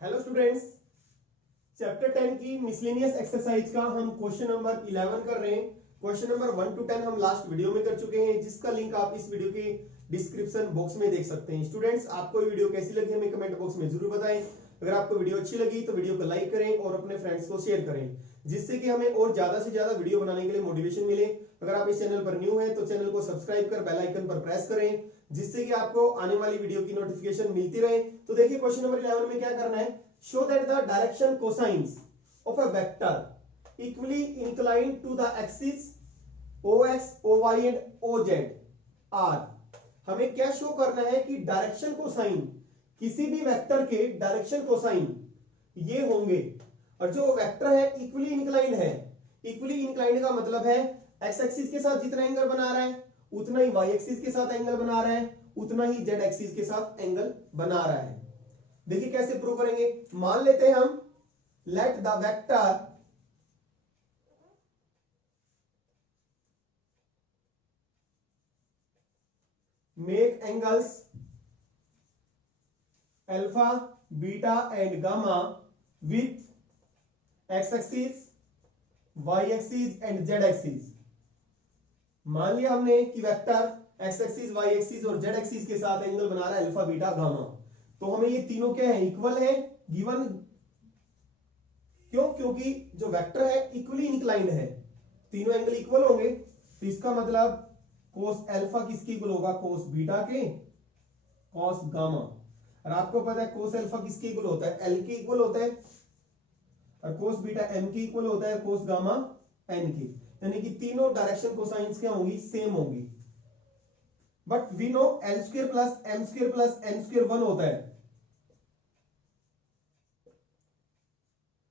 Hello students, chapter 10 की miscellaneous exercise का हम क्वेश्चन नंबर 11 कर रहे हैं। क्वेश्चन नंबर 1 to 10 हम लास्ट वीडियो में कर चुके हैं, जिसका लिंक आप इस वीडियो के डिस्क्रिप्शन बॉक्स में देख सकते हैं। स्टूडेंट्स, आपको ये वीडियो कैसी लगी हमें कमेंट बॉक्स में जरूर बताएं। अगर आपको वीडियो अच्छी लगी तो वीडियो को लाइक करें और अपने फ्रेंड्स को शेयर करें, जिससे कि हमें और ज्यादा से ज्यादा वीडियो बनाने के लिए मोटिवेशन मिले। अगर आप इस चैनल पर न्यू हैं तो चैनल को सब्सक्राइब कर बेल आइकन पर प्रेस करें, जिससे कि आपको आने वाली वीडियो की नोटिफिकेशन मिलती रहे। तो देखिए क्वेश्चन नंबर 11 में क्या करना है। Show that the direction cosines of a vector equally inclined to the axis OX, OY and OZ are। हमें क्या शो करना है कि डायरेक्शन कोसाइन, किसी भी वेक्टर के डायरेक्शन कोसाइन ये होंगे, और जो वेक्टर है इक्वली इंक्लाइंड है। इक्वली इंक्लाइंड का मतलब है एक्स एक्सिस के साथ जितना एंगल बना रहा है उतना ही वाई एक्सिस के साथ एंगल बना रहा है, उतना ही जेड एक्सिस के साथ एंगल बना रहा है। देखिए कैसे प्रूव करेंगे। मान लेते हैं हम, let the vector make angles alpha, beta and gamma with X axis, Y axis and Z axis. मान लिया हमने कि vector X axis, Y axis और जेड एक्सिस के साथ एंगल बना रहा है अल्फा, बीटा, गामा। तो हमें ये तीनों क्या है, इक्वल है, गिवन। क्यों? क्योंकि जो वेक्टर है इक्वली इंक्लाइंड है, तीनों एंगल इक्वल होंगे। तो इसका मतलब कोस अल्फा किसके इक्वल होगा, कोस बीटा के कोस गामा। और आपको पता है कोस अल्फा किसके इक्वल होता है, एल के इक्वल होता है, और कोस बीटा एम के इक्वल होता है, कोस गामा एन के। यानी कि तीनों डायरेक्शन कोसाइंस क्या होंगी, सेम होंगी। But we know L square plus M square plus N square 1 होता है।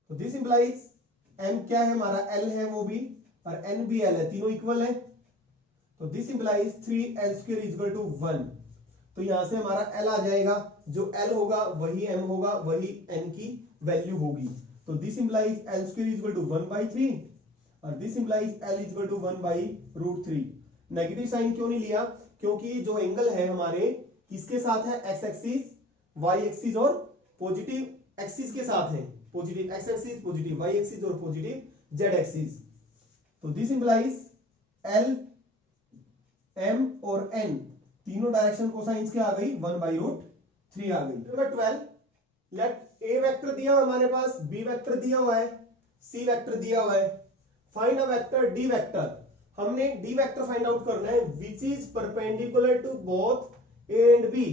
तो दिस इंप्लाइज m क्या है हमारा, l है वो भी, और n भी l है, तीनों इक्वल है। तो this implies 3l square equal to 1। तो यहां से हमारा l आ जाएगा, जो l होगा वही m होगा, वही n की वैल्यू होगी। तो this implies l square equal to 1/3 और this implies l equal to 1/√3। Negative sign क्यों नहीं लिया, क्योंकि जो एंगल है हमारे किसके साथ है, एक्स एक्सिस, वाई एक्सिस और पॉजिटिव एक्सिस के साथ है। Positive x axis, positive y axis और पॉजिटिव जेड एक्सिस। तो दिस इंप्लाइज एल, एम और एन तीनों डायरेक्शन कोसाइंस क्या आ गई, 1/√3 आ गई। नंबर 12, लेट ए वेक्टर दिया हुआ हमारे पास, बी वेक्टर दिया हुआ है, सी वेक्टर दिया हुआ है। Find a vector d vector. हमने डी वेक्टर फाइंड आउट करना है which is perpendicular to both a and b.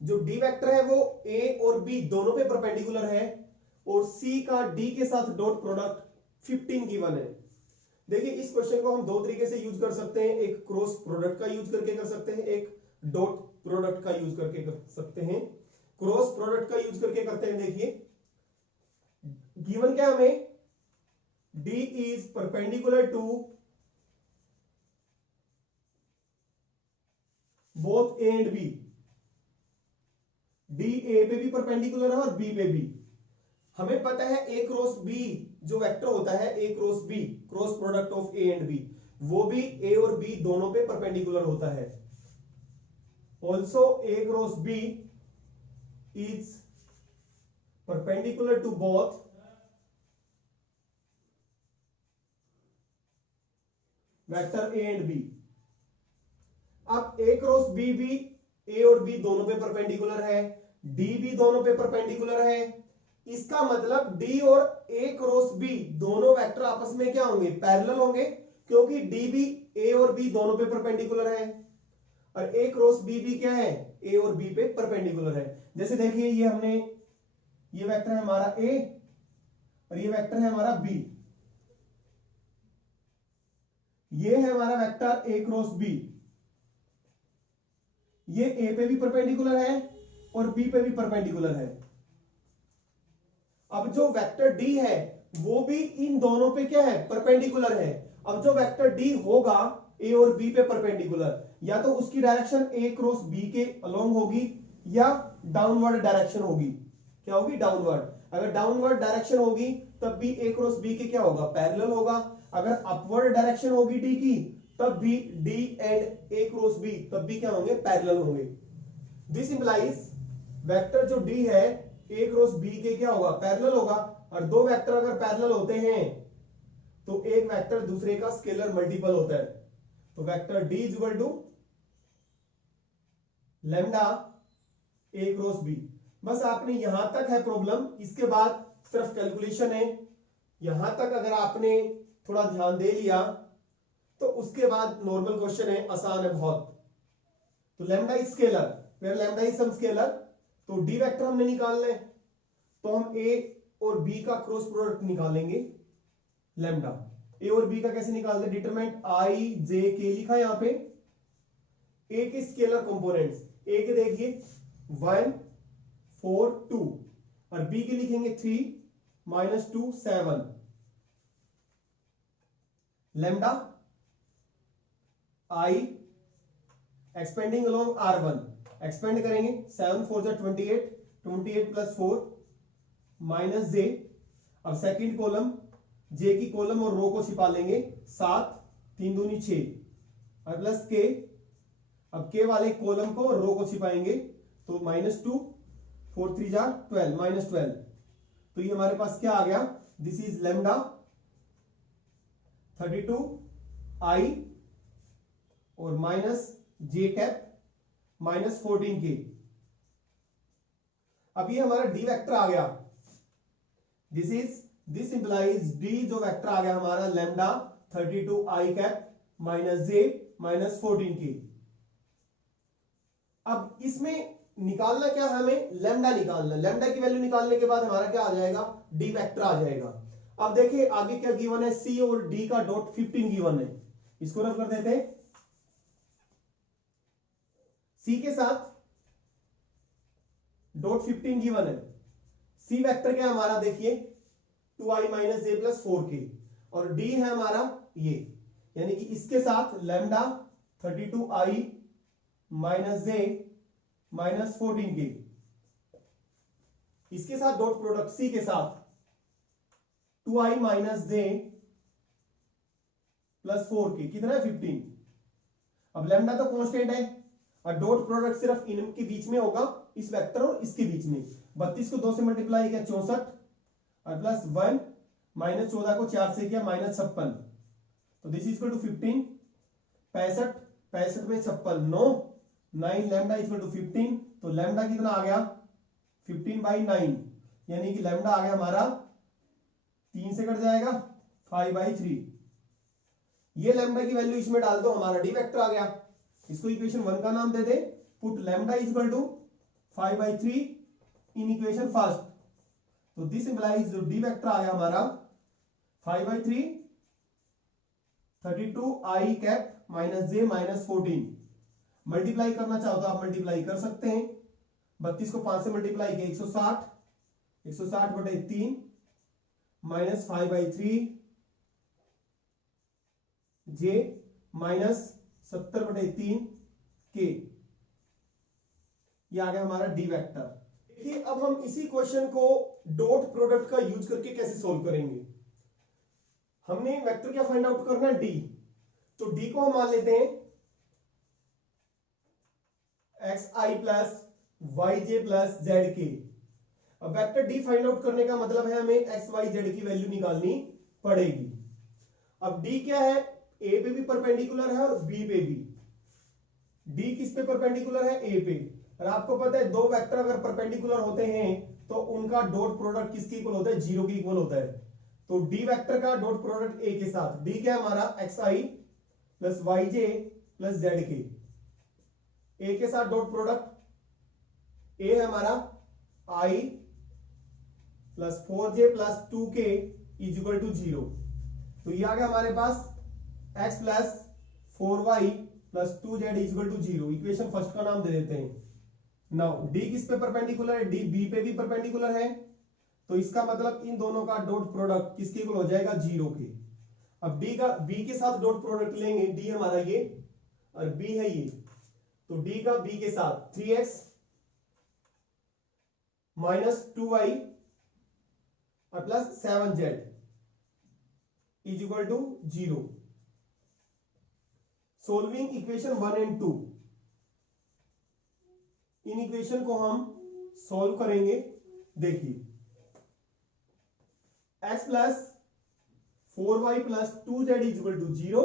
जो डी वेक्टर है वो ए और बी दोनों पे परपेंडिकुलर है, और सी का डी के साथ डॉट प्रोडक्ट 15 गिवन है। देखिए इस क्वेश्चन को हम दो तरीके से यूज कर सकते हैं, एक क्रॉस प्रोडक्ट का यूज करके कर सकते हैं, एक डॉट प्रोडक्ट का यूज करके कर सकते हैं। क्रॉस प्रोडक्ट का यूज करके करते हैं। देखिए गिवन क्या हमें, d is perpendicular to both a and b. D a पे भी परपेंडिकुलर है और बी पे भी। हमें पता है ए क्रॉस बी जो वेक्टर होता है, ए cross B, cross product of A and B, वो भी ए और बी दोनों पे परपेंडिकुलर होता है। Also a cross b is perpendicular to both vector a and b. अब ए क्रॉस बी भी ए और बी दोनों पे परपेंडिकुलर है, डी भी दोनों पे परपेंडिकुलर है। इसका मतलब डी और ए क्रॉस बी दोनों वेक्टर आपस में क्या होंगे, पैरेलल होंगे, क्योंकि डी भी ए और बी दोनों पे परपेंडिकुलर है, और ए क्रॉस बी भी क्या है, ए और बी पे परपेंडिकुलर है। जैसे देखिए ये हमने, ये वेक्टर है हमारा ए और ये वेक्टर है हमारा बी। ये है हमारा वेक्टर ए क्रॉस बी, ये ए पे भी परपेंडिकुलर है और बी पे भी परपेंडिकुलर है। अब जो वेक्टर डी है वो भी इन दोनों पे क्या है, परपेंडिकुलर है। अब जो वेक्टर डी होगा ए और बी पे परपेंडिकुलर, या तो उसकी डायरेक्शन ए क्रॉस बी के अलोंग होगी या डाउनवर्ड डायरेक्शन होगी। क्या होगी, डाउनवर्ड। अगर डाउनवर्ड डायरेक्शन होगी तब भी ए क्रॉस बी के क्या होगा, पैरेलल होगा। अगर अपवर्ड डायरेक्शन होगी डी की तब भी d and a cross b तब भी क्या होंगे, पैरेलल होंगे। दिस इंप्लाइज वेक्टर जो डी है ए क्रॉस बी के क्या होगा, पैरेलल होगा। और दो वेक्टर अगर पैरेलल होते हैं तो एक वेक्टर दूसरे का स्केलर मल्टीपल होता है। तो vector d is equal to lambda a cross b. बस आपने यहां तक है प्रॉब्लम, इसके बाद सिर्फ कैलकुलेशन है। यहां तक अगर आपने थोड़ा ध्यान दे लिया तो उसके बाद नॉर्मल क्वेश्चन है, आसान है बहुत। तो lambda is scalar, where lambda is some scalar, तो डी वेक्टर हमने निकालना है, तो हम ए और बी का क्रॉस प्रोडक्ट निकालेंगे लैम्डा। ए और बी का कैसे निकालते हैं, डिटरमिनेंट आई जे के लिखा है यहां पे। ए के स्केलर कंपोनेंट्स, ए के देखिए 1 4 2 और बी के लिखेंगे 3 -2 7। लैम्डा आई एक्सपेंडिंग अलोंग R1, एक्सपेंड करेंगे 7 4 28, 28 + 4 माइनस जे। अब सेकंड कॉलम जे की कॉलम और रो को छिपा लेंगे 7 3 दूनी 6 और प्लस के। अब के वाले कॉलम को रो को छिपाएंगे तो -2 4 3 12 -12। तो ये हमारे पास क्या आ गया, दिस इज लैम्डा 32 आई और माइनस जे कैप -14 के। अब ये हमारा डी वेक्टर आ गया, दिस इंप्लाइज डी जो वेक्टर आ गया हमारा लैम्डा 32 आई कैप माइनस जे -14 के। अब इसमें निकालना क्या है, हमें लैम्डा निकालना। लैम्डा की वैल्यू निकालने के बाद हमारा क्या आ जाएगा, डी वेक्टर आ जाएगा। अब देखिए आगे क्या गिवन है, सी और डी का डॉट 15 गिवन है, इसको रख कर देते हैं। सी के साथ डॉट 15 गिवन है। सी वेक्टर क्या है हमारा, देखिए 2i - j + 4k और डी है हमारा ये, यानी कि इसके साथ लैम्डा 32i - j -14k, इसके साथ डॉट प्रोडक्ट सी के साथ 2i - j + 4k कितना है 15। अब लैम्डा तो कांस्टेंट है और डॉट प्रोडक्ट सिर्फ इनके बीच में होगा, इस वेक्टर और इसके बीच में। 32 को 2 से मल्टीप्लाई किया 64 और प्लस 1 -14 को 4 से किया -56। तो दिस इज इक्वल टू 15 65 65 में 56 9 लैम्डा इक्वल टू 15। तो लैम्डा कितना आ गया 15/9, यानी कि लैम्डा आ गया हमारा 3 से कट जाएगा 5/3। ये लैम्डा की वैल्यू इसमें डाल दो, हमारा डी वेक्टर आ गया। इसको इक्वेशन 1 का नाम दे दे, put lambda is equal to 5/3 in equation first. तो दिस इंप्लाइज जो डी वेक्टर आ गया हमारा 5/3 32 आई कैप -j -14। मल्टीप्लाई करना चाहो तो आप मल्टीप्लाई कर सकते हैं। 32 को 5 से मल्टीप्लाई किया 160 160/3 -5/3 j -70/3 के। ये आ गया हमारा डी वेक्टर। देखिए अब हम इसी क्वेश्चन को डॉट प्रोडक्ट का यूज करके कैसे सॉल्व करेंगे। हमने वेक्टर क्या फाइंड आउट करना है, डी। तो डी को हम मान लेते हैं xi + yj + zk। अब वेक्टर डी फाइंड आउट करने का मतलब है हमें x y z की वैल्यू निकालनी पड़ेगी। अब डी क्या है, ए पे भी परपेंडिकुलर है और बी पे भी। डी किस पे परपेंडिकुलर है, ए पे। और आपको पता है दो वेक्टर अगर परपेंडिकुलर होते हैं तो उनका डॉट प्रोडक्ट किसके इक्वल होता है, 0 के इक्वल होता है। तो डी वेक्टर का डॉट प्रोडक्ट ए के साथ, डी क्या है हमारा xi + yj + zk। ए के साथ डॉट प्रोडक्ट ए है हमारा i + 4j + 2k = 0। तो ये आ गया हमारे पास x + 4y + 2z = 0। Equation first का नाम दे देते हैं। नाउ डी किस पे परपेंडिकुलर है, डी बी पे भी परपेंडिकुलर है। तो इसका मतलब इन दोनों का डॉट प्रोडक्ट किसके इक्वल हो जाएगा, 0 के। अब डी का बी के साथ डॉट प्रोडक्ट लेंगे, डी हमारा ये और बी है ये। तो डी का बी के साथ 3x - 2y और प्लस 7z = 0। सोल्विंग इक्वेशन 1 और 2। इन इक्वेशन को हम सॉल्व करेंगे देखिए x plus 4y plus 2z equal to 0,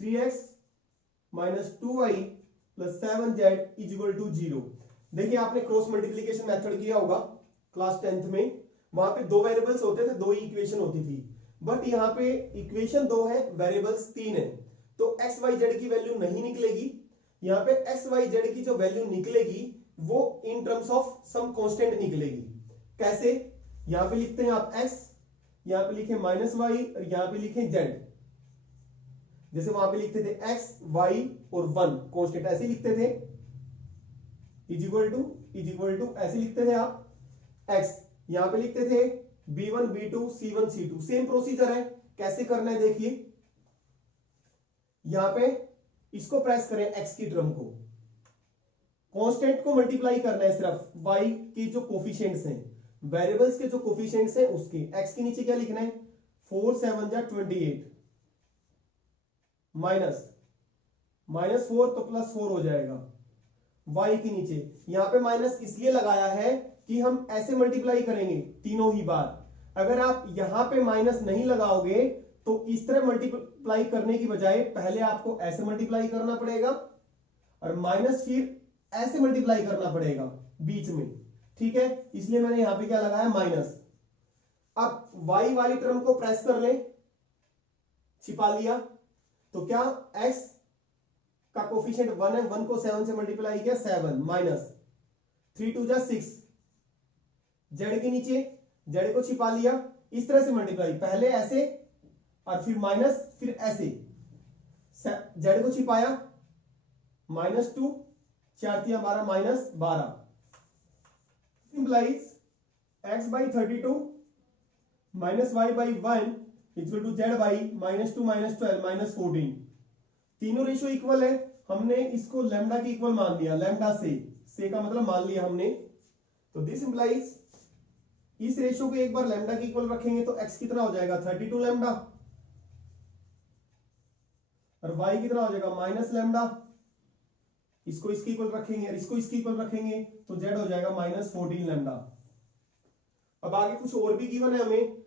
3x minus 2y plus 7z equal to 0। देखिए आपने क्रॉस मल्टीप्लीकेशन मेथड किया होगा क्लास 10th में, वहां पे दो वेरिएबल्स होते थे, दो ही इक्वेशन होती थी, बट यहाँ पे इक्वेशन दो है, वेरिएबल्स तीन है, तो एक्स वाई जेड की वैल्यू नहीं निकलेगी। यहाँ पे एक्स वाई जेड की जो वैल्यू निकलेगी वो in terms of some constant निकलेगी। कैसे? यहाँ पे लिखते हैं आप x, यहाँ पे लिखे माइनस वाई और यहाँ पे लिखे z। जैसे वहां पे लिखते थे x y और 1 कांस्टेंट, ऐसे लिखते थे, इज इक्वल टू ऐसे लिखते थे आप। x यहां पे लिखते थे b1 b2 c1 c2। Same procedure है, कैसे करना है देखिए। यहां पे इसको प्रेस करें, x की टर्म को, कांस्टेंट को मल्टीप्लाई करना है सिर्फ y के जो कोफिशिएंट्स हैं, वेरिएबल्स के जो कोफिशिएंट्स हैं उसके। x के नीचे क्या लिखना है, 4 7 जा 28 माइनस 4 तो प्लस 4 हो जाएगा y के नीचे। यहां पे माइनस इसलिए लगाया है कि हम ऐसे मल्टीप्लाई करेंगे तीनों ही बार। अगर आप यहां पे माइनस नहीं लगाओगे तो इस तरह मल्टीप्लाई करने की बजाय पहले आपको ऐसे मल्टीप्लाई करना पड़ेगा और माइनस फिर ऐसे मल्टीप्लाई करना पड़ेगा बीच में, ठीक है। इसलिए मैंने यहां पे क्या लगाया, माइनस। अब y वाली टर्म को प्रेस कर ले, छिपा लिया, तो क्या x का कोफिशिएंट 1 है, 1 को 7 से मल्टीप्लाई किया 7 माइनस 3 2 जा 6, जेड के नीचे जेड को छिपा लिया, इस तरह से मल्टीप्लाई, पहले ऐसे और फिर माइनस फिर ऐसे, जेड को छिपाया -2 4 3 12 -12 implies x by 32 minus y by 1 equal to z by -2 -12 -14। तीनों रेशियो इक्वल है, हमने इसको लैम्डा की इक्वल मान लिया, लैम्डा से का मतलब मान लिया हमने। तो दिस इंप्लाइज इस रेशियो को एक बार लैम्डा की इक्वल रखेंगे तो x कितना हो जाएगा, 32 लैम्डा, और y कितना हो जाएगा माइनस लैम्डा। इसको इसकी इक्वल रखेंगे और इसको इसकी इक्वल रखेंगे तो z हो जाएगा -14 लैम्डा। अब आगे कुछ और भी गिवन है,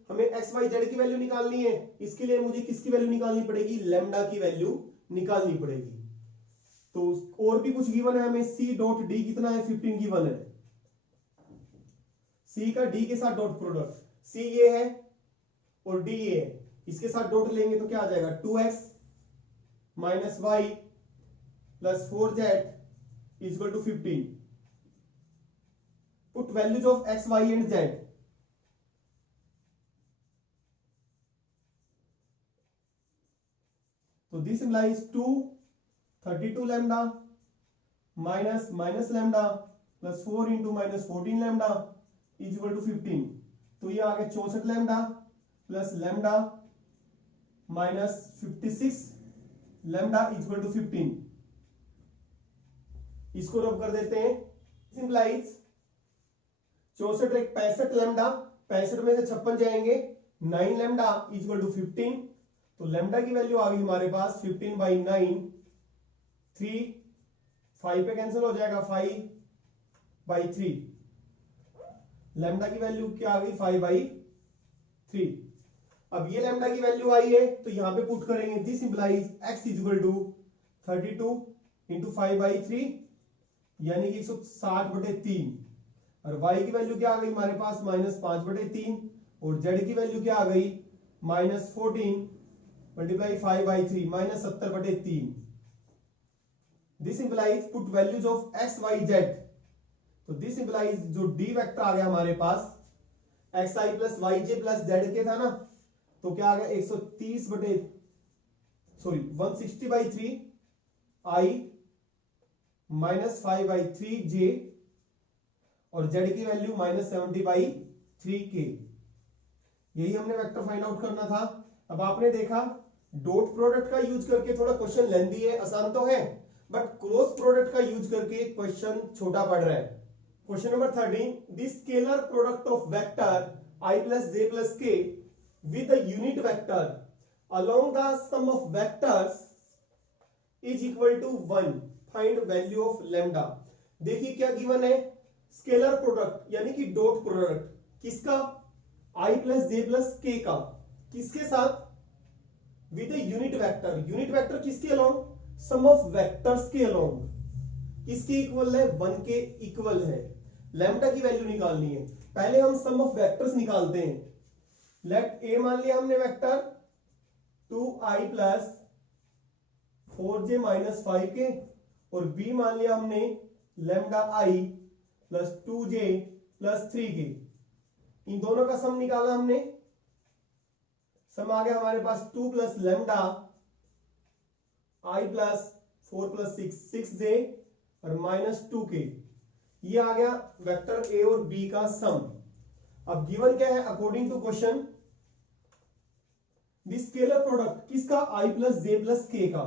हमें एक्स वाई जेड की वैल्यू निकालनी है। इसके लिए मुझे किसकी वैल्यू निकालनी पड़ेगी, लैम्डा की वैल्यू निकालनी पड़ेगी। तो और भी कुछ गिवन है हमें, सी डॉट डी कितना है, 15 गिवन है। सी का डी के साथ डॉट प्रोडक्ट, सी ये है और डी ये है, इसके साथ डॉट लेंगे तो क्या आ जाएगा, 2x minus y plus 4z equal to 15। Put values of x y and z। तो this implies 32 lambda minus lambda plus 4 into -14 lambda is equal to 15। तो ये आ गया 64 lambda plus lambda -56 lambda is equal to 15। इसको रब कर देते हैं, सिंपलाइज 64 एक 65 लैम्डा, 65 में से 56 जाएंगे, 9 लैम्डा इज इक्वल टू 15। तो लैम्डा की वैल्यू आ गई हमारे पास 15 बाई 9, 3 5 पे कैंसिल हो जाएगा, 5 बाई 3। लैम्डा की वैल्यू क्या आ गई, 5 बाई 3। अब ये लैम्डा की वैल्यू आई है तो यहां पे पुट करेंगे, this implies x is equal to 32 into 5 by 3 यानी कि 160/3, और y की वैल्यू क्या आ गई हमारे पास, -5/3, और z की वैल्यू क्या आ गई, -14 multiply 5 by 3 -70/3। This implies put values of x y z। तो दिस इंप्लाइज जो d वेक्टर आ गया हमारे पास, xi प्लस वाई जे प्लस जेड के था ना, तो क्या आ गया 160/3 i -5/3j, और z की वैल्यू -70/3k। यही हमने वेक्टर फाइंड आउट करना था। अब आपने देखा डॉट प्रोडक्ट का यूज करके थोड़ा क्वेश्चन लेंदी है, आसान तो है, बट क्रॉस प्रोडक्ट का यूज करके क्वेश्चन छोटा पड़ रहा है। Question number 13, the scalar product of vector i plus j plus k with the unit vector along the sum of vectors is equal to 1, find value of lambda। देखिए क्या given है, scalar product यानी कि dot product किसका, i plus j plus k का, किसके साथ, with unit vector. Unit vector किसके अलोंग, सम ऑफ वेक्टर्स के अलोंग, किसके इक्वल है, 1 के इक्वल है। लैम्डा की वैल्यू निकालनी है, पहले हम सम ऑफ वेक्टर्स निकालते हैं। लेट ए मान लिया हमने vector 2i plus 4j minus 5k, और बी मान लिया हमने lambda i plus 2j plus 3k। इन दोनों का सम निकाला हमने, सम आ गया हमारे पास 2 plus lambda i plus 4 plus 6j और माइनस 2k। ये आ गया वेक्टर ए और बी का सम। अब गिवन क्या है, according to question the scalar product किसका, i plus j plus k का।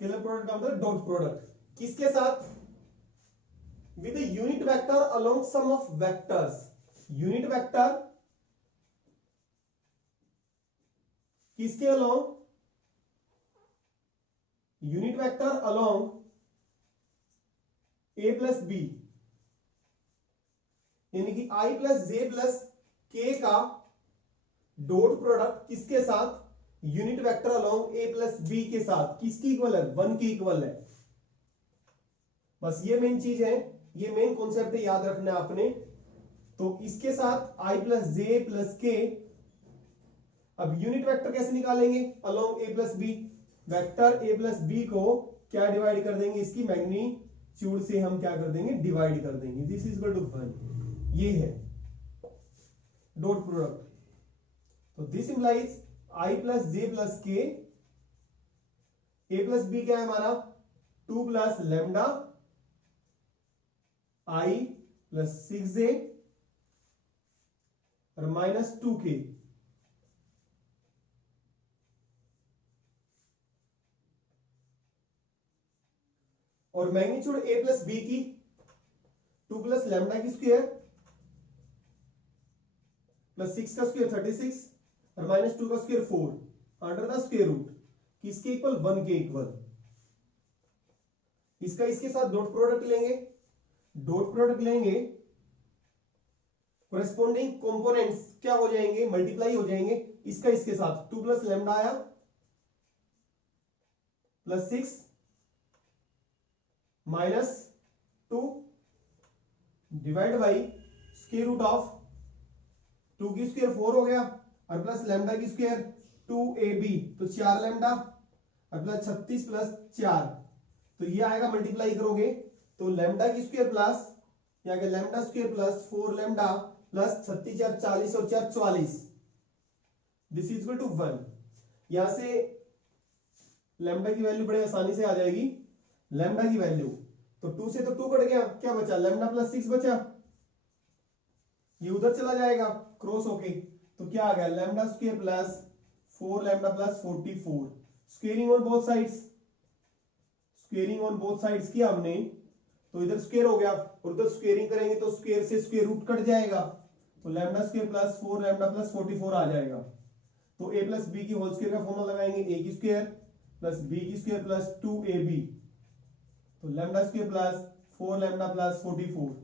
स्केलर प्रोडक्ट का मतलब डॉट प्रोडक्ट किसके साथ, with unit vector along sum of vectors. Unit vector किसके along, unit vector along a plus B, यानी कि i plus j plus k का डॉट प्रोडक्ट किसके साथ, unit vector along a plus b के साथ, किसकी इक्वल है, 1 की इक्वल है। बस ये मेन चीज है, ये मेन कॉन्सेप्ट है, याद रखना है आपने। तो इसके साथ i प्लस जे प्लस के। अब यूनिट वेक्टर कैसे निकालेंगे, along a plus b. Vector a plus b को क्या डिवाइड कर देंगे, इसकी मैग्नीट्यूड से हम क्या कर देंगे, डिवाइड कर देंगे। This is equal to 1। ये है डॉट प्रोडक्ट। तो this implies i plus j plus k, a plus b क्या है हमारा 2 plus lambda i plus 6j और माइनस 2k। और मैग्नीट्यूड a प्लस बी की 2 प्लस लैम्डा की स्क्वायर प्लस 6 का स्क्वायर 36 और माइनस 2 का square 4 under the square root, किसके इक्वल, 1 के इक्वल। इसका इसके साथ डॉट प्रोडक्ट लेंगे, डॉट प्रोडक्ट लेंगे, कोरेस्पोंडिंग कंपोनेंट्स क्या हो जाएंगे, मल्टीप्लाई हो जाएंगे। इसका इसके साथ 2 प्लस लैम्डा आया plus 6 minus 2 divide by square root of 2 की स्क्वायर 4 हो गया और प्लस लैम्डा की स्क्वायर 2ab, तो 4 लैम्डा और प्लस 36 प्लस 4, तो ये आएगा मल्टीप्लाई करोगे तो लैम्डा की स्क्वायर प्लस यहाँ के lambda square plus 4 lambda plus 36 4 40 और 4 44, दिस इज इक्वल टू 1। यहां से लैम्डा की वैल्यू बड़े आसानी से आ जाएगी। लैम्डा की वैल्यू तो 2 से तो 2 कट गया, क्या बचा, लैम्डा प्लस 6 बचा, ये उधर चला जाएगा क्रॉस होके, तो क्या आ गया, lambda square plus 4 lambda plus 44। Squaring on both sides, squaring on both sides किया हमने, तो इधर स्क्वेयर हो गया और उधर स्क्वेयरिंग करेंगे तो स्क्वेयर से स्क्वेयर रूट कट जाएगा, तो lambda square plus 4 lambda plus 44 आ जाएगा। तो a प्लस बी की होल स्क्वायर का फॉर्मूला लगाएंगे, a की स्क्वायर प्लस b की स्क्वायर प्लस 2ab, तो lambda square plus 4 lambda plus 44,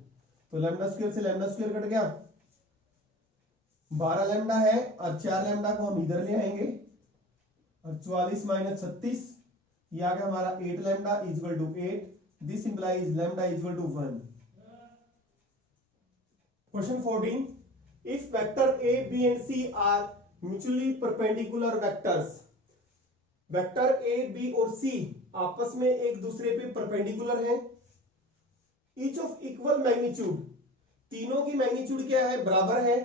तो लैम्डा स्क्वायर से लैम्डा स्क्वायर कट गया, 12 लैम्डा है और 4 लैम्डा को हम इधर ले आएंगे और 44 माइनस 36, ये आ गया हमारा 8 lambda is equal to 8। This implies lambda is equal to 1। Question 14, if vector a b and c are mutually perpendicular vectors, vector a b और c आपस में एक दूसरे पे परपेंडिकुलर हैं, ईच ऑफ इक्वल मैग्नीट्यूड, तीनों की मैग्नीट्यूड क्या है, बराबर है,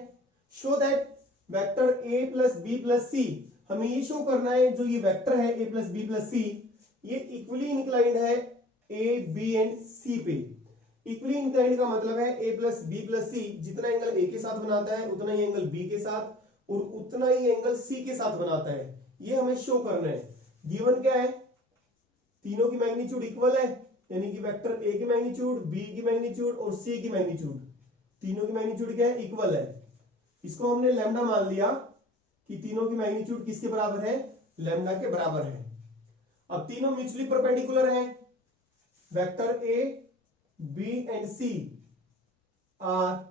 show that vector a plus B plus C, हमें ये शो करना है जो ये वेक्टर है a प्लस बी प्लस सी, ये इक्वली इंक्लाइंड है a b एंड c पे। इक्वली इंक्लाइंड का मतलब है a प्लस बी प्लस सी, जितना एंगल a के साथ बनाता है उतना ही एंगल b के साथ और उतना ही एंगल c के साथ बनाता है, ये हमें शो करना है। गिवन क्या है, तीनों की मैग्नीट्यूड इक्वल है, यानी कि वेक्टर a की मैग्नीट्यूड, b की मैग्नीट्यूड और c की मैग्नीट्यूड, तीनों की मैग्नीट्यूड क्या है, इक्वल है। इसको हमने लैम्डा मान लिया कि तीनों की मैग्नीट्यूड किसके बराबर है, लैम्डा के बराबर है। अब तीनों म्यूचुअली परपेंडिकुलर हैं, vector a b and c are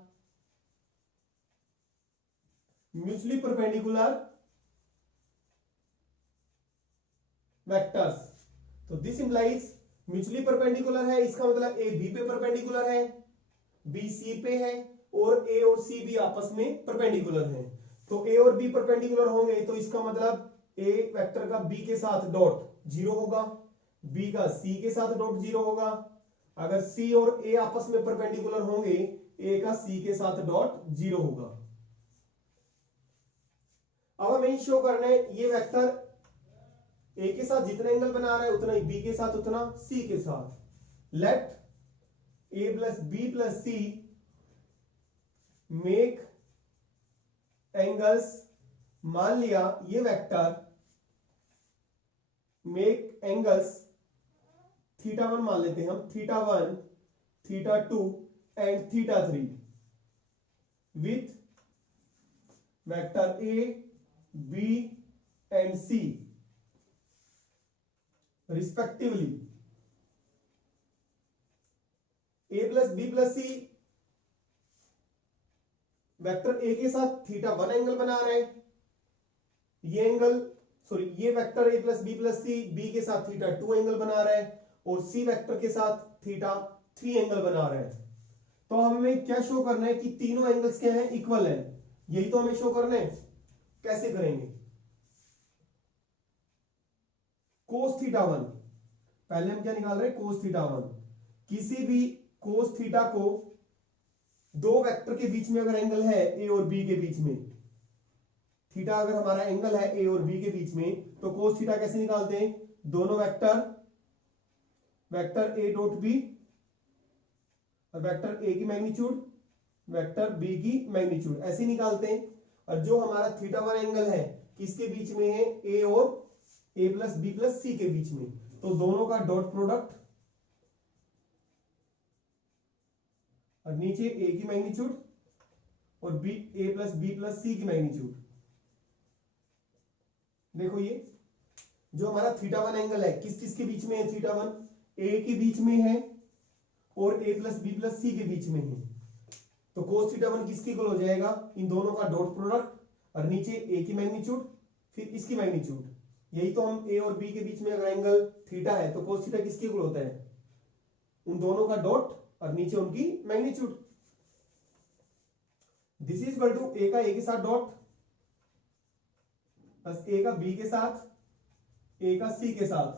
mutually perpendicular vectors. तो दिस इंप्लाइज म्यूचुअली परपेंडिकुलर है, इसका मतलब ए बी पे परपेंडिकुलर है, बी सी पे है, और ए और सी भी आपस में परपेंडिकुलर हैं। तो ए और बी परपेंडिकुलर होंगे तो इसका मतलब ए वेक्टर का बी के साथ डॉट जीरो होगा, बी का सी के साथ डॉट जीरो होगा। अगर सी और ए आपस में परपेंडिकुलर होंगे, ए का सी के साथ डॉट जीरो होगा। अब हमें शो करना है ये वेक्टर ए के साथ जितना एंगल बना रहा है उतना ही बी के साथ, उतना सी के साथ। लेट ए प्लस बी प्लस सी मेक एंगल्स, मान लिया ये vector make angles theta one मान लेते हैं हम, theta one, theta two and theta three with vector a b and C respectively. A plus B plus C vector A के साथ theta one angle बना रहे हैं, ये एंगल सॉरी ये vector A plus B plus C B के साथ theta two angle बना रहा है, और सी वेक्टर के साथ थीटा थ्री एंगल बना रहा है। तो हमें क्या शो करना है कि तीनों एंगल्स क्या हैं, इक्वल है। यही तो हमें शो करना है। कैसे करेंगे? कोस थीटा वन, पहले हम क्या निकाल रहे हैं, कोस थीटा वन। किसी भी कोस थीटा को दो वेक्टर के बीच में अगर एंगल है ए और बी के बीच में, थीटा अगर हमारा एंगल है ए और बी के बीच में, तो कोस थीटा कैसे निकालते हैं? दोनों वेक्टर ए डॉट बी और वेक्टर ए की मैग्नीट्यूड वेक्टर बी की मैग्नीट्यूड ऐसे निकालते हैं। और जो हमारा थीटा वन एंगल है किसके बीच में है? ए और ए प्लस बी प्लस सी के बीच में, तो दोनों का डॉट प्रोडक्ट और नीचे ए की मैग्नीट्यूड और बी ए प्लस बी प्लस सी की मैग्नीट्यूड। देखो ये जो हमारा थीटा वन एंगल है किस किस के बीच में है? थीटा वन ए के बीच में है और ए प्लस बी प्लस सी के बीच में है। तो कोस थीटा वन किसके इक्वल हो जाएगा? इन दोनों का डॉट प्रोडक्ट और नीचे ए की मैग्नीट्यूड फिर इसकी मैग्नीट्यूड। यही तो हम ए और बी के बीच में अगर एंगल थीटा है तो कोस थीटा किसके इक्वल होता है? उन दोनों का डॉट और नीचे उनकी magnitude. This is equal to A का ए के साथ डॉट प्लस ए का बी के साथ, ए का सी के साथ,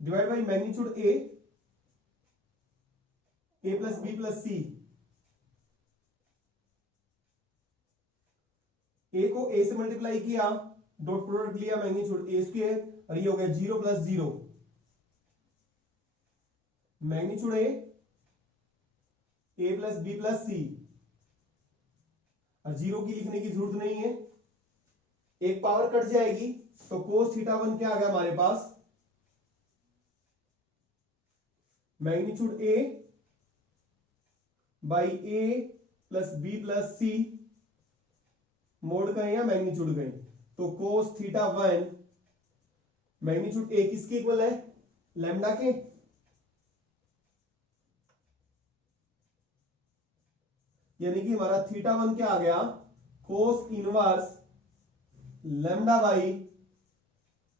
divide by magnitude A plus B plus C. A को ए से मल्टीप्लाई किया, डॉट प्रोडक्ट लिया, मैग्नीट्यूड ए स्क्वायर, और ये हो गया 0 plus 0 magnitude A plus B plus C. और 0 की लिखने की जरूरत नहीं है, एक पावर कट जाएगी। तो कोस थीटा वन क्या आ गया हमारे पास? Magnitude A by A plus B plus C, mod गए या मैग्नीट्यूड गए, तो cos theta one magnitude A किसके इक्वल है? लैम्डा के। यानी कि हमारा थीटा वन क्या आ गया? Cos inverse lambda by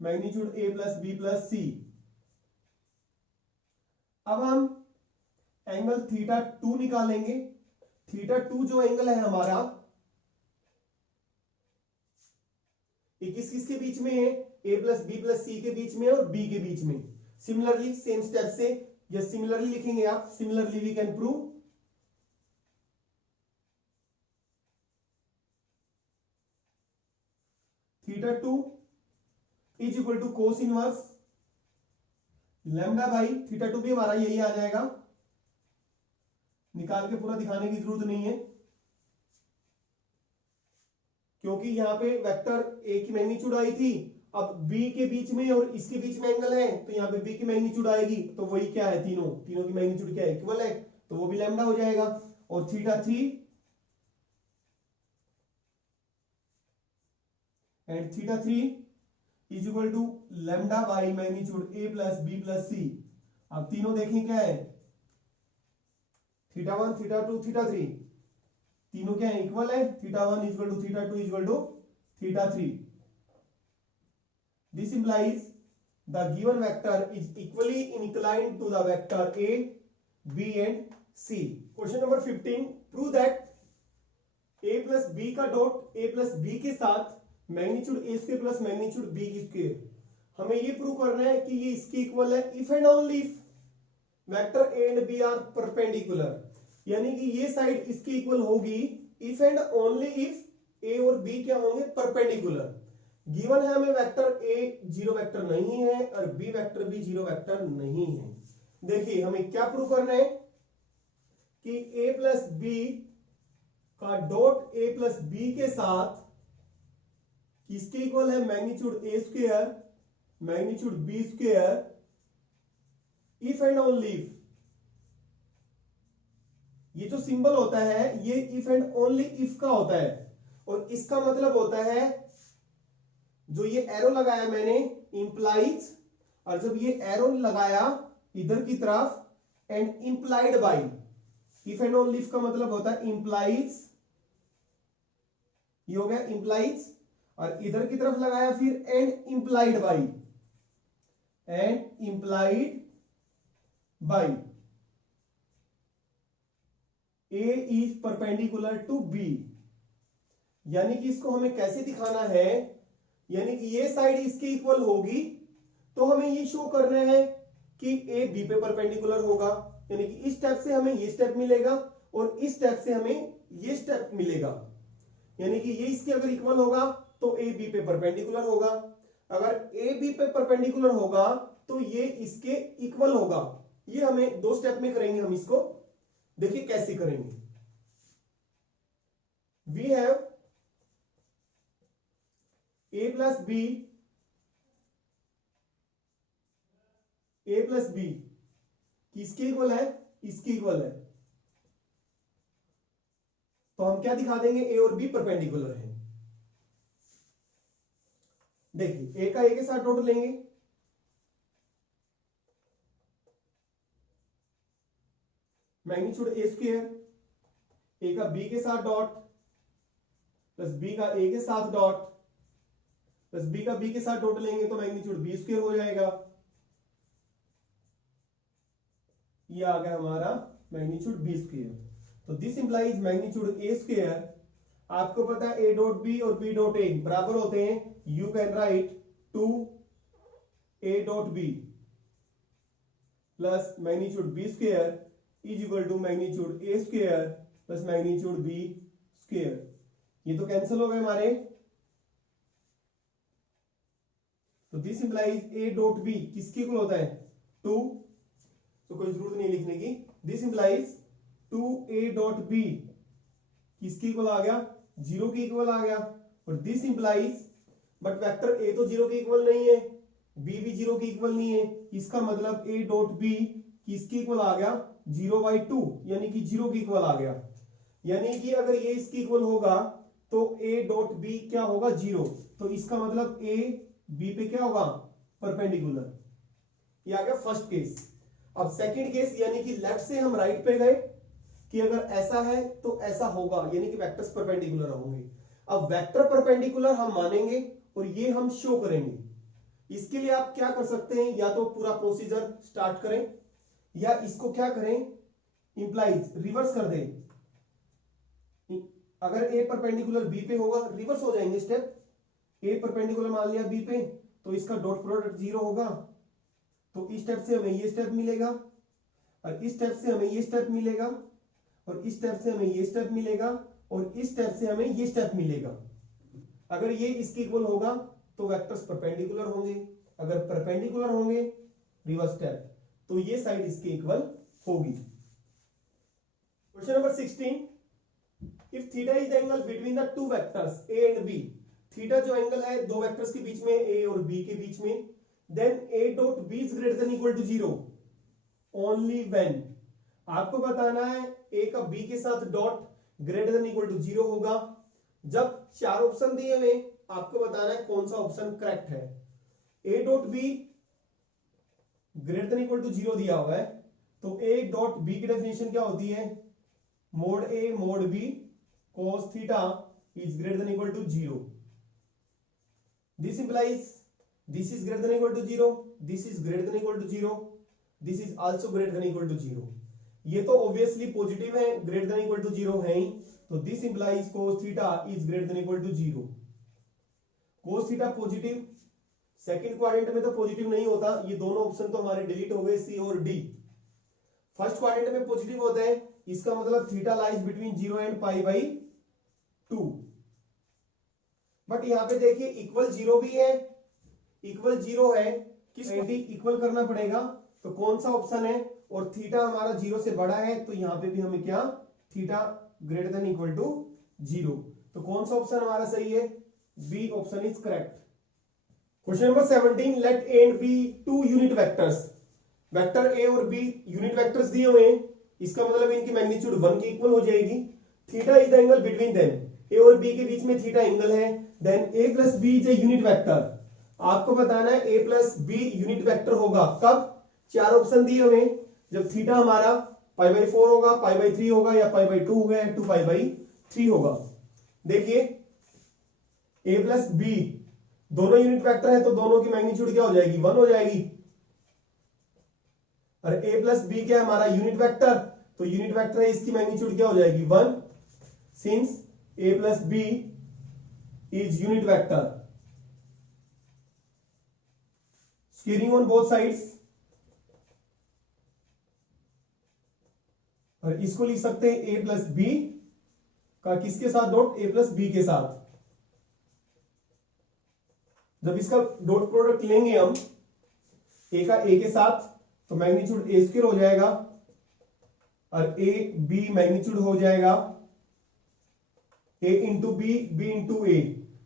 magnitude A plus B plus C. अब हम एंगल थीटा टू निकालेंगे। थीटा टू जो एंगल है हमारा, ये किस किस के बीच में है? A plus B plus C के बीच में और बी के बीच में। सिमिलरली सेम स्टेप से या सिमिलरली लिखेंगे आप, similarly we can prove. Theta two is equal to cos inverse lambda by theta two भी हमारा यही आ जाएगा, निकाल के पूरा दिखाने की जरूरत नहीं है क्योंकि यहां पे वेक्टर ए की मैग्नीट्यूड आई थी। अब बी के बीच में और इसके बीच में एंगल है तो यहां पे बी की मैग्नीट्यूड आएगी, तो वही क्या है? तीनों की मैग्नीट्यूड क्या है? इक्वल है, तो वो भी लैम्डा हो जाएगा। और theta three and theta three is equal to lambda by magnitude A plus B plus C. अब तीनों देखें क्या है, थीटा 1 थीटा 2 थीटा 3, तीनों क्या है, इक्वल है। Theta 1 is equal to theta 2 is equal to theta 3। This implies the given vector is equally inclined to the vector a, b and c. Question number 15, prove that a plus b का dot a plus b के साथ magnitude a square plus magnitude b की square. हमें ये prove करना है कि ये इसके इक्वल है if and only if vector a and b are perpendicular, यानी कि ये साइड इसके इक्वल होगी if and only if a और b क्या होंगे, परपेंडिकुलर। गिवन है हमें वेक्टर a जीरो वेक्टर नहीं है और b वेक्टर भी जीरो वेक्टर नहीं है। देखिए हमें क्या प्रूव करना है कि a प्लस बी का डॉट a प्लस बी के साथ किसके इक्वल है, magnitude a square magnitude b square if and only if. ये जो सिंबल होता है ये इफ एंड ओनली इफ का होता है, और इसका मतलब होता है जो ये एरो लगाया मैंने इंप्लाइज, और जब ये एरो लगाया इधर की तरफ and implied by, if and only if का मतलब होता है इंप्लाइज, ये हो गया इंप्लाइज, और इधर की तरफ लगाया फिर and implied by, and implied by a is perpendicular to b. यानी कि इसको हमें कैसे दिखाना है, यानी कि ये साइड इसके इक्वल होगी तो हमें ये शो करना है कि ए बी पे परपेंडिकुलर होगा, यानी कि इस स्टेप से हमें ये स्टेप मिलेगा और इस स्टेप से हमें ये स्टेप मिलेगा। यानी कि ये इसके अगर इक्वल होगा तो ए बी पे परपेंडिकुलर होगा, अगर ए बी पे परपेंडिकुलर होगा तो ये इसके इक्वल होगा। ये हमें दो स्टेप में करेंगे हम इसको, देखिए कैसे करेंगे। We have a plus b, a plus b किसके इक्वल है, इसके इक्वल है, तो हम क्या दिखा देंगे, a और b परपेंडिकुलर है। देखिए a का a के साथ डॉट लेंगे, मैग्नीट्यूड a स्क्वायर, a का b के साथ डॉट प्लस b का a के साथ डॉट प्लस b का b के साथ डॉट लेंगे तो मैग्नीट्यूड b स्क्वायर हो जाएगा। ये आ गया हमारा मैग्नीट्यूड b स्क्वायर। तो this implies magnitude a square, आपको पता है a डॉट b और b डॉट a बराबर होते हैं, you can write 2a dot b plus magnitude b square is equal to magnitude a square plus magnitude b square. ये तो cancel हो गए हमारे। तो this implies a dot b किसके इक्वल होता है, 2, तो कोई जरूरत नहीं लिखने की। This implies 2a dot b किसके इक्वल आ गया, 0 के इक्वल आ गया। और this implies, but vector a तो 0 के इक्वल नहीं है, b भी 0 के इक्वल नहीं है, इसका मतलब a डॉट b किसके इक्वल आ गया, 0/2, यानी कि 0 के इक्वल आ गया। यानी कि अगर ये इसके इक्वल होगा तो a डॉट b क्या होगा, 0, तो इसका मतलब a b पे क्या होगा, परपेंडिकुलर। ये आ गया फर्स्ट केस। अब सेकंड केस, यानी कि लेफ्ट से हम राइट पे गए कि अगर ऐसा है तो ऐसा होगा, यानी कि वेक्टर्स परपेंडिकुलर होंगे। अब वेक्टर परपेंडिकुलर हम मानेंगे और ये हम शो करेंगे। इसके लिए आप क्या कर सकते हैं, या तो पूरा प्रोसीजर स्टार्ट करें या इसको क्या करें, इंप्लाइज रिवर्स कर दें। अगर a परपेंडिकुलर b पे होगा रिवर्स हो जाएंगे स्टेप, a परपेंडिकुलर मान लिया b पे तो इसका डॉट प्रोडक्ट 0 होगा, तो इस स्टेप से हमें ये स्टेप मिलेगा और इस स्टेप से हमें ये स्टेप मिलेगा और इस स्टेप से हमें ये स्टेप मिलेगा और इस स्टेप से हमें ये स्टेप मिलेगा। अगर ये इसके इक्वल होगा तो वेक्टर्स परपेंडिकुलर होंगे, अगर परपेंडिकुलर होंगे रिवर्स स्टेप, तो ये साइड इसके इक्वल होगी। Question number 16, if theta is the angle between the two vectors a and b, theta जो एंगल है दो वेक्टर्स के बीच में a और b के बीच में, then a dot b is greater than equal to 0 only when, आपको बताना है a का b के साथ dot greater than equal to 0 होगा जब चार ऑप्शन दिए हुए, आपको बताना है कौन सा ऑप्शन करेक्ट है। ए dot b greater than equal to 0 दिया हुआ है, तो ए डॉट बी की डेफिनेशन क्या होती है, mod a mod b cos theta is greater than equal to 0. This implies this is greater than equal to 0, this is greater than equal to 0, this is also greater than equal to 0. ये तो obviously positive है, greater than equal to 0 है ही, तो this implies cos theta is greater than equal to 0. cos theta positive, second quadrant में तो positive नहीं होता, ये दोनों ऑप्शन तो हमारे डिलीट हो गए, सी और डी. फर्स्ट क्वाड्रेंट में पॉजिटिव होता है, इसका मतलब theta lies between 0 and pi by 2. But यहां पे देखिए इक्वल 0 भी है, इक्वल 0 है, किस इक्वल करना पड़ेगा, तो कौन सा ऑप्शन है, और थीटा हमारा 0 से बड़ा है, तो यहां पे भी हमें क्या, theta greater than equal to 0. तो कौन सा ऑप्शन हमारा सही है, b option is correct. Question number 17, let a and b two unit vectors. Vector a और बी यूनिट वेक्टर्स दिए हुए हैं, इसका मतलब इनकी मैग्नीट्यूड 1 के इक्वल हो जाएगी. Theta is the angle between them, A और बी के बीच में थीटा एंगल है. Then A plus B is a unit vector. आपको बताना है A plus B unit vector होगा कब, चार ऑप्शन दिए हुए, जब थीटा हमारा पाई बाई 4 होगा, पाई बाई 3 होगा, या पाई बाई 2 होगा, या 2 पाई बाई 3 होगा. देखिए ए प्लस बी दोनों यूनिट वेक्टर है, तो दोनों की मैग्नीट्यूड क्या हो जाएगी, 1 हो जाएगी. और ए प्लस बी क्या है हमारा, यूनिट वेक्टर, तो यूनिट वेक्टर है, इसकी मैग्नीट्यूड क्या हो जाएगी, 1. Since a plus B is unit vector, scaling on both sides. और इसको लिख सकते हैं ए प्लस बी का किसके साथ डॉट, ए प्लस बी के साथ. जब इसका डॉट प्रोडक्ट लेंगे हम ए का ए के साथ, तो मैग्नीट्यूड ए स्क्वायर हो जाएगा, और ए बी मैग्नीट्यूड हो जाएगा ए इंटू बी, बी इंटू ए,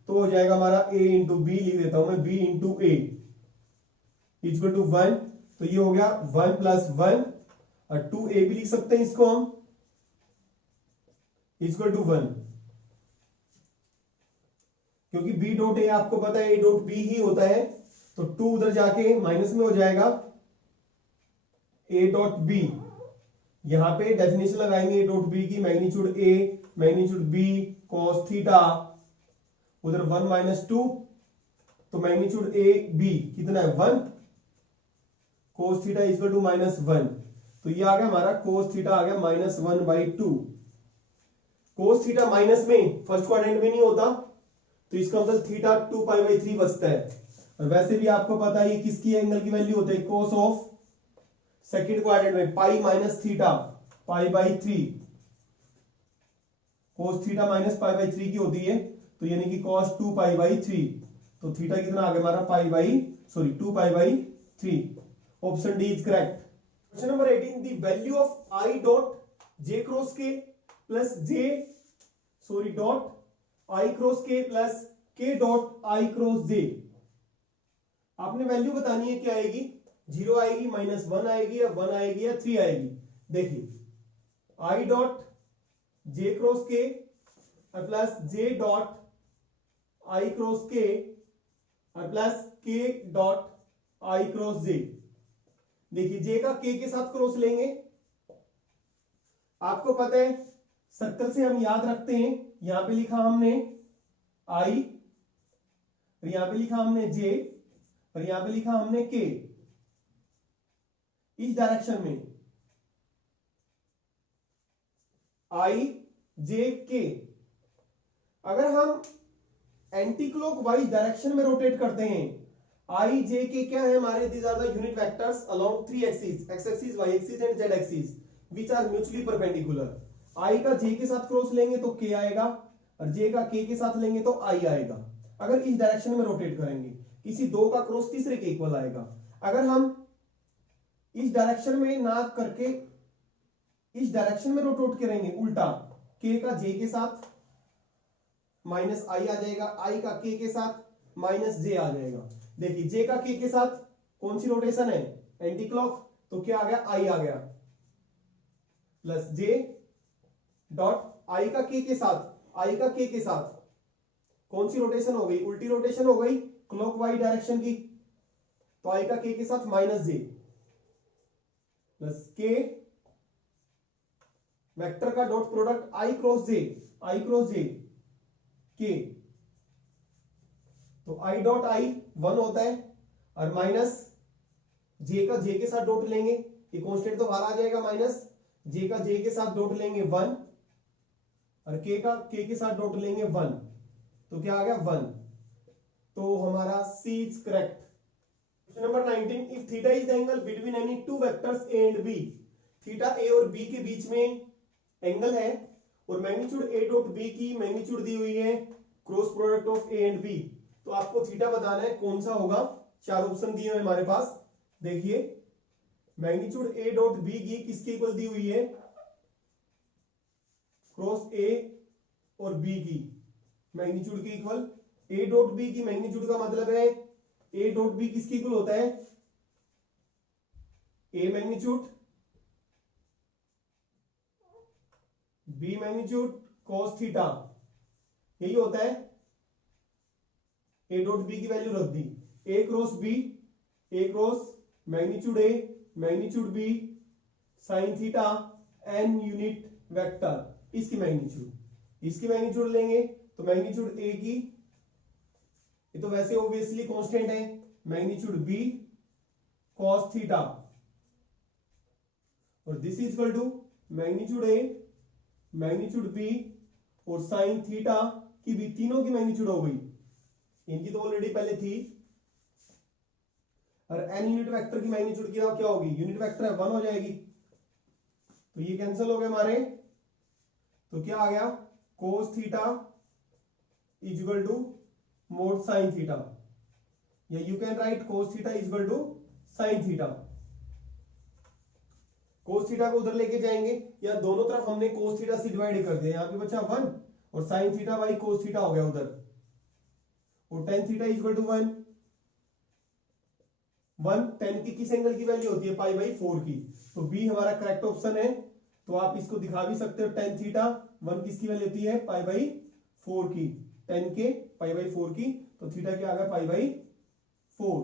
तो हो जाएगा हमारा ए इंटू बी, लिख देता हूं मैं, b into a equal to 1. तो ये हो गया 1 प्लस 1, और 2a भी लिख सकते हैं इसको हम, इक्वल टू 1, क्योंकि b डॉट ए आपको पता है a डॉट b ही होता है, तो 2 उधर जाके माइनस में हो जाएगा, a डॉट b. यहां पे डेफिनेशन लगाएंगे a डॉट b की, magnitude a magnitude b cos theta, उधर 1 माइनस 2, तो मैग्नीट्यूड a b कितना है, 1, cos थीटा इक्वल टू -1. तो ये आ गया हमारा cos थीटा आ गया -1/2. cos थीटा माइनस में फर्स्ट क्वाड्रेंट में नहीं होता, तो इसका मतलब थीटा 2 पाई बाई 3 बचता है. और वैसे भी आपको पता है ये किसकी एंगल की वैल्यू होती है, cos ऑफ सेकंड क्वाड्रेंट में pi minus theta pi by 3, cos theta minus pi by 3 की होती है, तो यानी कि cos 2 पाई बाई 3. तो थीटा कितना आ गया हमारा, 2 pi by 3. Option D is correct. Question number 18, the value of I dot J cross के प्लस डॉट आई क्रॉस के प्लस के डॉट आई क्रॉस जे. आपने वैल्यू बतानी है, क्या आएगी, 0 आएगी, -1 आएगी, या 1 आएगी, या 3 आएगी. देखिए आई डॉट जे क्रॉस के plus J dot I cross के प्लस के डॉट आई क्रॉस जे. देखिए जे का के साथ क्रॉस लेंगे, आपको पता है सर्कल से हम याद रखते हैं, यहां पे लिखा हमने आई, और यहां पे लिखा हमने जे, और यहां पे लिखा हमने के. इस डायरेक्शन में आई जे के. अगर हम एंटी क्लॉक वाइज डायरेक्शन में रोटेट करते हैं, आई जे के क्या है हमारे, these are the unit vectors along 3 axis, X axis, Y axis and Z axis, which are mutually perpendicular. I का जे के साथ क्रॉस लेंगे तो के आएगा, और जे का के साथ लेंगे तो आई आएगा. अगर इस डायरेक्शन में रोटेट करेंगे, किसी दो का क्रॉस तीसरे के इक्वल आएगा. अगर हम इस डायरेक्शन में ना करके इस डायरेक्शन में रोटेट करेंगे उल्टा, के का जे के साथ माइनस आई आ जाएगा, आई का के साथ माइनस जे आ जाएगा. देखिए जे का के साथ कौन सी रोटेशन है, एंटी क्लॉक, तो क्या आ गया, आई आ गया, प्लस जे डॉट आई का के साथ कौन सी रोटेशन हो गई, उल्टी रोटेशन हो गई, क्लॉकवाइज डायरेक्शन की. तो आई का के के साथ माइनस जे प्लस के वेक्टर का डॉट प्रोडक्ट आई क्रॉस जे के, तो आई डॉट आई 1 होता है और माइनस जे का जे के साथ डॉट लेंगे, ये कांस्टेंट तो बाहर आ जाएगा, माइनस जे का जे के साथ डॉट लेंगे 1 और के का के के साथ डॉट लेंगे 1, तो क्या आ गया 1। तो हमारा C is correct. Question number 19, if theta is the angle between any two vectors A and B, theta A और बी के बीच में एंगल है और मैग्नीट्यूड ए डॉट बी की मैग्नीट्यूड दी हुई है cross product of A and B, तो आपको थीटा बताना है कौन सा होगा। 4 ऑप्शन दिए हुए हमारे पास, देखिए मैग्नीट्यूड ए डॉट बी की किसके इक्वल दी हुई है, क्रॉस ए और बी की मैग्नीट्यूड के इक्वल। ए डॉट बी की मैग्नीट्यूड का मतलब है ए डॉट बी किसके इक्वल होता है, A magnitude B magnitude cos theta, यही होता है। ए डॉट बी की वैल्यू रख दी, A cross B, A cross magnitude A magnitude B sine theta N unit vector, इसकी मैग्नीट्यूड लेंगे तो मैग्नीट्यूड ए की, ये तो वैसे ऑब्वियसली कांस्टेंट है, मैग्नीट्यूड बी cos थीटा और this is equal to magnitude A magnitude b और साइन थीटा की भी, तीनों की मैग्नीट्यूड हो गई, इनकी तो ऑलरेडी पहले थी। और एन यूनिट वेक्टर की मैग्नीट्यूड क्या होगी, यूनिट वेक्टर है 1 हो जाएगी, तो ये कैंसिल हो गए हमारे, तो क्या आ गया cos theta is equal to mod sine theta, या you can write cos theta is equal to sine theta. cos theta को उधर लेके जाएंगे, या दोनों तरफ हमने cos थीटा से डिवाइड कर दिया, यहां पे बचा 1 और sine theta by cos theta हो गया उधर, और tan theta is equal to 1 tan की किस एंगल की वैल्यू होती है, पाई बाई 4 की, तो बी हमारा करेक्ट ऑप्शन है। तो आप इसको दिखा भी सकते हो, tan थीटा 1 किसकी वैल्यू होती है, पाई बाई 4 की, tan के पाई बाई 4 की, तो थीटा क्या आ गया पाई बाई 4।